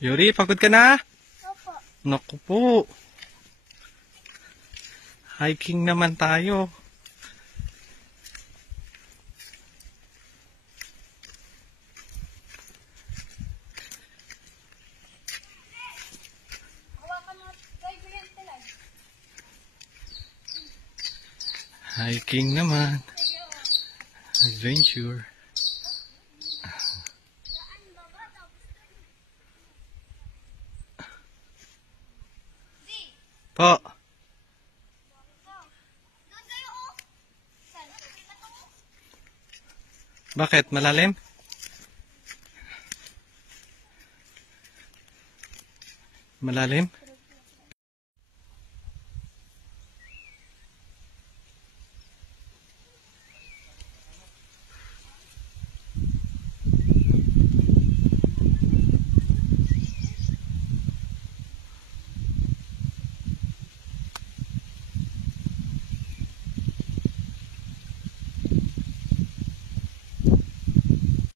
Yuri, pagod ka na? Opo. Naku po. Hiking naman tayo. Hawakan mo. Try ko yan talag. Hiking naman. Adventure. Po. Bakit? Malalim? Malalim?